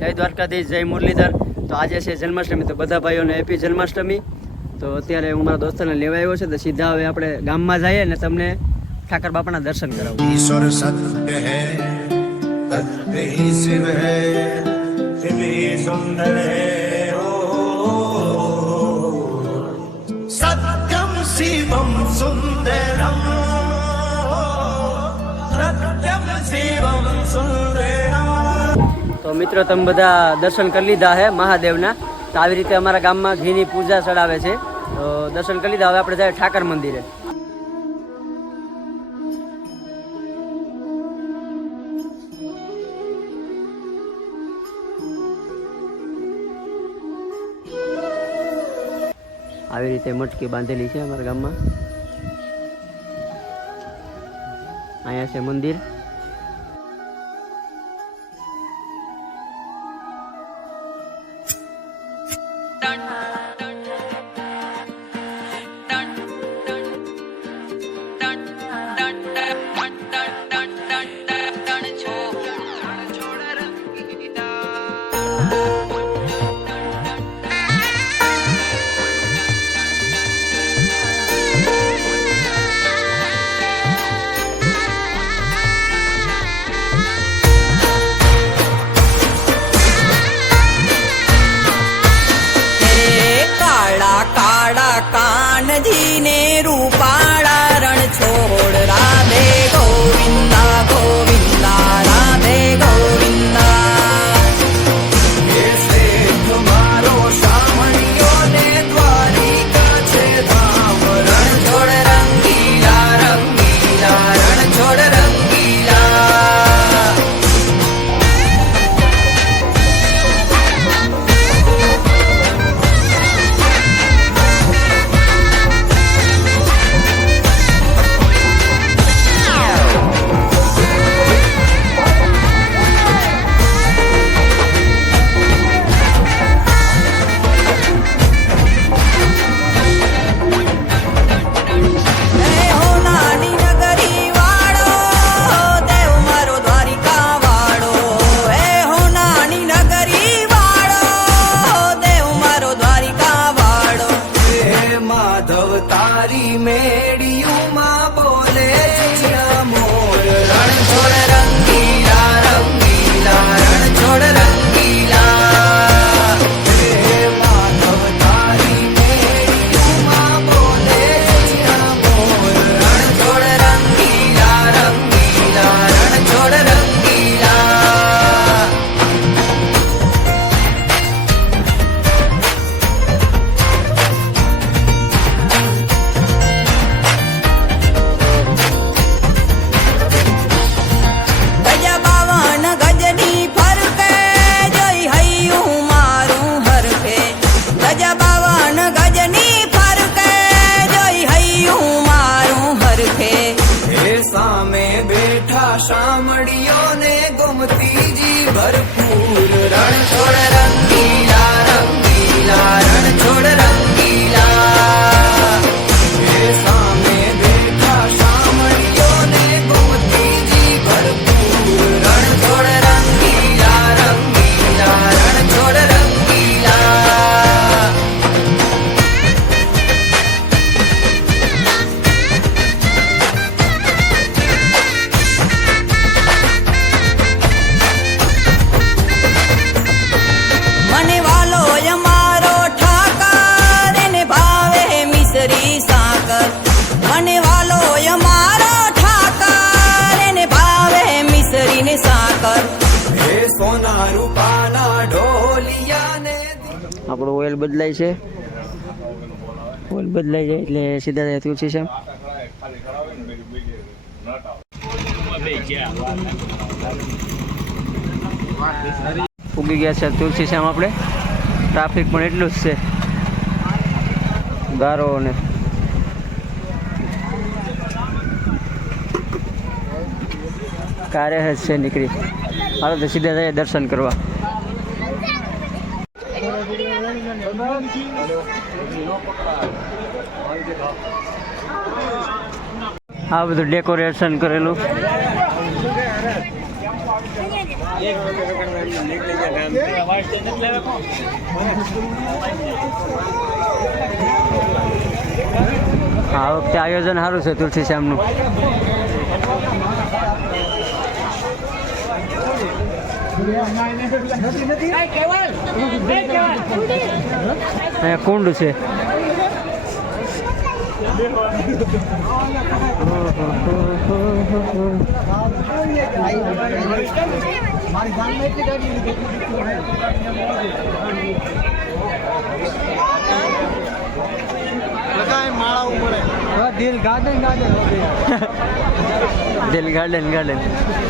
જય દ્વારકાધીશ, જય મુરલીધર. તો આજે છે જન્માષ્ટમી, તો બધા ભાઈઓને હેપી જન્માષ્ટમી. તો અત્યારે હું મારા દોસ્તને લેવા આવ્યો છે, તો સીધા હવે આપણે ગામમાં જઈએ ને તમને ઠાકર બાપાના દર્શન કરાવું. ઈશ્વર સત્ય શિવમ સુંદર તો મિત્રો, તમે બધા દર્શન કરી લીધા છે મહાદેવના. તો આવી રીતે અમારા ગામમાં ઘીની પૂજા ચડાવે છે. તો દર્શન કરી લીધા. હવે આપણે જાય ઠાકર મંદિરે. આવી રીતે મટકી બાંધેલી છે અમારા ગામમાં. અહીંયા છે મંદિર. સાકર મને વાલો મારો ઠાકર. એને ભાવે મિસરી ને સાકર. હે સોના રૂપાના ઢોલિયાને આપણો ઓઇલ બદલાય છે. ઓઇલ બદલાઈ જાય એટલે સીધા જાય તુલસી છે ઉગી ગયા છે તુલસી શ્યામ આપણે. ટ્રાફિક પણ એટલું જ છે. ગારો અને કારે છે નીકળી. હાલો તો સીધા જઈએ દર્શન કરવા. આ બધું ડેકોરેશન કરેલું. આ વખતે આયોજન સારું છે તુલસી શ્યામનું. અહીંયા કુંડ છે. દિલ ગાર્ડન ગાર્ડન. દિલ ગાર્ડન ગાર્ડન.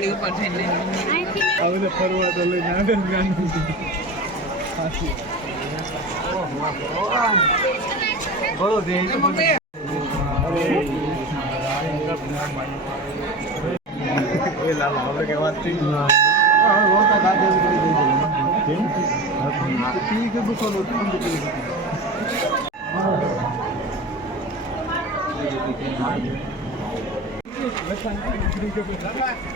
ઘોડી ઉપર થઈને હવે તો ફરવા તો લઈને આવે બોલો દે એ ઠીક છે બસો લો દે Thank you.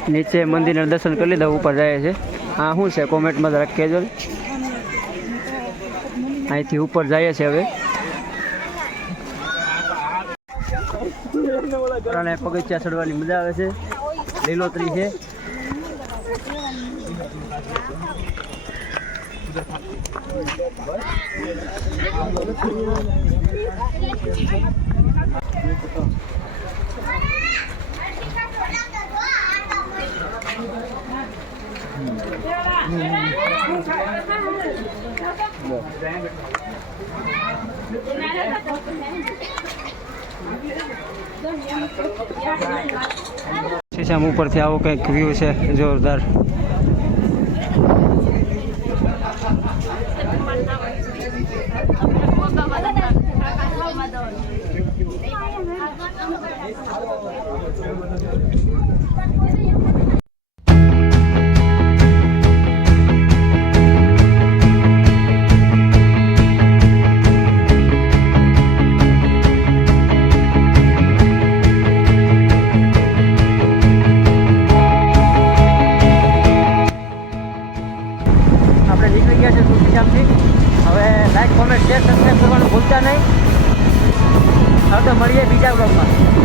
નીચે મંદિરના દર્શન કરી લીધા, ઉપર જાય છે. આ શું છે? કોમેન્ટમાં જરાક કહેજો. અહીંથી ઉપર જઈએ છે હવે. અને પગથિયા ચડવાની મજા આવે છે. લીલોતરી છે. શીશામ ઉપરથી આવો કંઈક વ્યૂ છે જોરદાર. મળીએ બીજા બ્લોગમાં